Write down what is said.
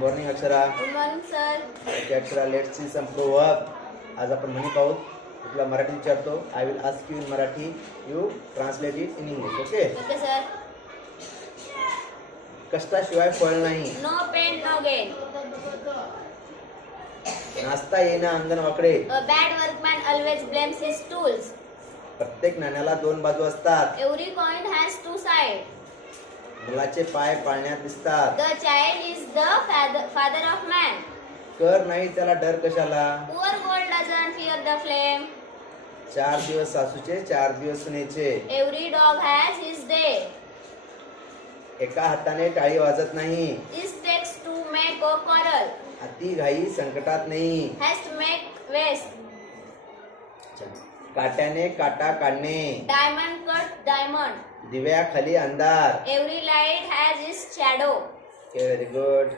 Morning Akshara. Good morning sir. Okay Akshara, let's see some proverb. आज आपण म्हणी पाहू. तुला मराठी विचारतो. I will ask you in Marathi, you translate it in English. Okay. Okay sir. कष्टाशिवाय फळ नाही. No pain no gain. नाचता येणं अंगण वाकडे. A bad workman always blames his tools. प्रत्येक नाण्याला दोन बाजू असतात. Every coin has two side. मुलाचे पाय पाळण्यात दिसतात. The child is the father of man. कर नाही त्याला डर कशाला. Poor gold doesn't fear the flame. 4 दिवस सासूचे 4 दिवस सुनेचे. Every dog has his day. एका हाताने टाळी वाजत नाही. It text to make a quarrel. अति घाई संकटात नाही. Has to make waste. काट्याने काटा काढणे. Diamond cut diamond. दिव्याखाली अंधार. Every light has its shadow. Very good.